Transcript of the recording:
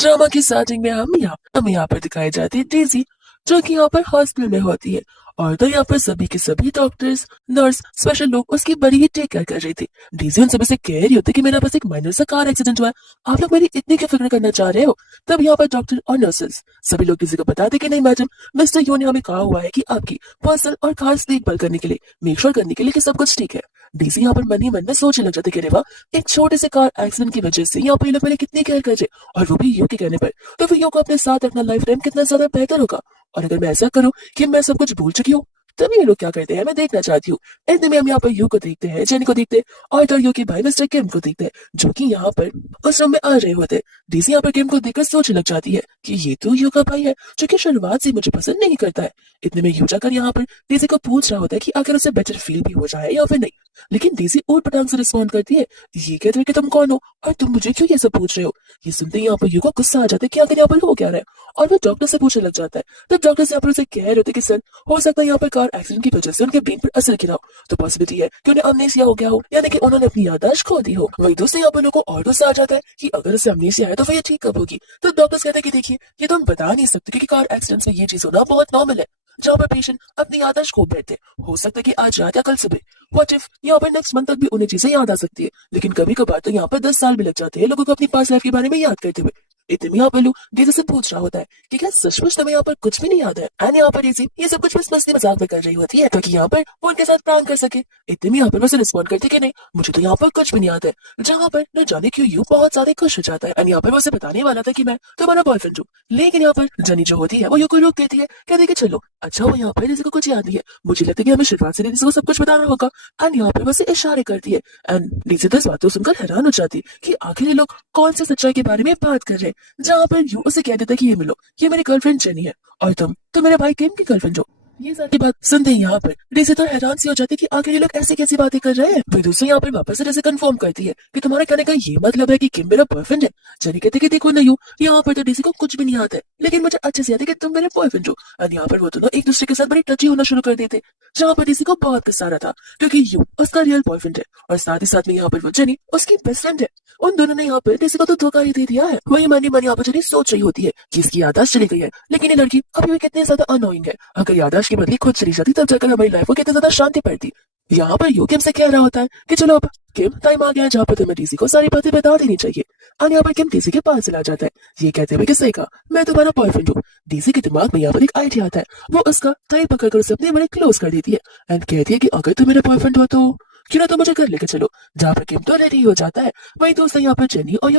Drama की starting में हम यहाँ पर दिखाई जाती है डेजी, जो कि यहाँ पर हॉस्पिटल में होती है। और तो यहाँ पर सभी के सभी डॉक्टर्स, नर्स, स्पेशल लोग उसकी बड़ी ही टेक केयर कर रही थी। डेजी उन सभी से कह रही होती कि मेरा बस एक माइनर सा कार एक्सीडेंट हुआ है, आप लोग मेरी इतनी क्यों फिक्र करना चाह रहे हो। तब यहाँ पर डॉक्टर और नर्सेस सभी लोग डेजी को बताते कि नहीं मैडम, मिस्टर यू ने हमें कहा हुआ है कि आपकी पर्सनल और खास देखभाल करने के लिए, मेक श्योर करने के लिए कि सब कुछ ठीक है। डेजी यहाँ पर मन ही मन में सोचने लग जाती कि अरे वाह, एक छोटे से कार एक्सीडेंट की वजह से यहाँ पर ये लोग मेरी कितनी केयर कर रहे, और वो भी यू के कहने पर। तो फिर यू को अपने साथ रखना लाइफ टाइम कितना ज्यादा बेहतर होगा। और अगर मैं ऐसा करूं कि मैं सब कुछ भूल चुकी हूँ, तभी ये लोग क्या करते हैं मैं देखना चाहती हूँ। इतने में हम यहाँ पर यू को देखते हैं, जेनी को देखते हैं, और तो यू के भाई मिस्टर किम को देखते हैं, जो कि यहाँ पर उस रूम में आ रहे होते हैं। डीसी यहाँ पर किम को देखकर सोचने लग जाती है कि ये तो यू का भाई है, जो कि शुरुआत से मुझे पसंद नहीं करता है। इतने में यू जाकर यहाँ पर डीसी को पूछ रहा होता है कि अगर उसे बेटर फील भी हो जाए या फिर नहीं। लेकिन डीसी ऊट पटांग से रिस्पॉन्ड करती है, ये कहते हैं कि तुम कौन हो और तुम मुझे क्यों ये सब पूछ रहे हो। ये सुनते ही यहाँ पर यू को गुस्सा आ जाता है कि आखिर यहाँ पर हो क्या रहा है, और वो डॉक्टर से पूछने लग जाता है। तब डॉक्टर से यहाँ पर उसे कह रहे होते कि सर, हो सकता है यहाँ पर कार एक्सीडेंट की वजह से उनके ब्रेन पर असर गिरा हो, तो पॉसिबिलिटी है कि उन्हें अमनेसिया हो गया हो, यानी कि उन्होंने अपनी याददाश्त खो दी हो। वही दोस्तों यहाँ पर लोगों को और गुस्सा आ जाता है कि अगर उसे अमनेसिया है तो फिर ये ठीक कब होगी। तो डॉक्टर्स कहते हैं कि देखिए, ये तो हम बता नहीं सकते क्योंकि कार एक्सीडेंट में ये चीज होना बहुत नॉर्मल है, जहाँ पर पेशेंट अपनी याददाश्त खो बैठते, हो सकता है कि आज रात या कल सुबह, व्हाट इफ यहाँ पर नेक्स्ट मंथ तक भी उन्हें चीजें याद आ सकती है। लेकिन कभी कभार तो यहाँ पर 10 साल भी लग जाते हैं लोगों को अपनी पास लाइफ के बारे में याद करते हुए। इतने में यहाँ पर लू डीजे से पूछ रहा होता है कि क्या सचमुच तुम्हें यहाँ पर कुछ भी नहीं याद है। एंड यहाँ पर डीजे ये सब कुछ बस मस्ती मजाक में कर रही होती है ताकि यहाँ पर वो उनके साथ प्रैंक कर सके। इतने में यहाँ पर वैसे रिस्पॉन्ड करती कि नहीं, मुझे तो यहाँ पर कुछ भी नहीं याद है। जहाँ पर न जाने क्यों यू बहुत ज्यादा खुश हो जाता है। एंड यहाँ पर वो उसे बताने वाला था कि मैं तुम्हारा बॉयफ्रेंड हूँ, लेकिन यहाँ पर जनी जो होती है वो यू को रोक देती है, कहती है कि चलो अच्छा वो यहाँ पर किसी को कुछ याद नहीं है, मुझे लगता है कि हमें शुरुआत से किसी को सब कुछ बताना होगा। एंड यहाँ पर वैसे इशारे करती है। एंड डीजे तो इस बात को सुनकर हैरान हो जाती कि आखिर ये लोग कौन से सच्चाई के बारे में बात कर रहे हैं। जहाँ पर यू उसे कह देता कि ये मिलो, ये मेरी गर्लफ्रेंड जेनी है, और तुम मेरे भाई किम की गर्लफ्रेंड हो। ये सारी बात सुनते ही यहाँ पर डीसी तो हैरान सी हो जाती है कि आखिर ये लोग ऐसी कैसी बातें कर रहे हैं। फिर दूसरी यहाँ पर वापस से जैसे कंफर्म करती है कि तुम्हारे कहने का ये मतलब है कि किम मेरा बॉयफ्रेंड है। जेनी कहती है कि देखो नहीं, यहाँ पर तो डीसी को कुछ भी नहीं आता है, लेकिन मुझे अच्छे से याद है कि तुम मेरे बॉयफ्रेंड हो। और यहाँ पर वो दोनों एक दूसरे के साथ बड़ी टची होना शुरू कर देते, जहाँ पर डीसी को बहुत गुस्सा आ रहा था क्योंकि यू उसका रियल बॉयफ्रेंड है, और साथ ही साथ में यहाँ पर वो जेनी उसकी बेस्ट फ्रेंड है। उन दोनों ने यहाँ पर डीसी को तो धोखा ही दे दिया है। वही मन ही मन यहाँ पर जेनी सोच रही होती है कि इसकी याददाश्त चली गई है, लेकिन ये लड़की अभी भी कितनी ज्यादा अनोइंग है। अगर याददाश्त की बदली खुद चली जाती तब जाकर हमारी लाइफ को कितनी ज्यादा शांति पड़ती। यहाँ पर यू किम से कह रहा होता है कि चलो अब किम टाइम आ गया है जहाँ पर तुम्हें डीसी को सारी बातें बता देनी चाहिए। और यहाँ पर किम डीसी के पास चला जाता है, ये कहते हुए कि सही कहा, मैं तुम्हारा बॉयफ्रेंड हूँ। डीसी के दिमाग में यहाँ पर एक आइडिया आता है, वो उसका टाई पकड़कर उसे अपने बड़े क्लोज कर देती है एंड कहती है कि अगर तुम मेरे बॉयफ्रेंड हो तो क्यों ना तुम मुझे घर लेके चलो। जहाँ पर किम तो रेडी हो जाता है, वही दोस्त यहाँ पर जेनी और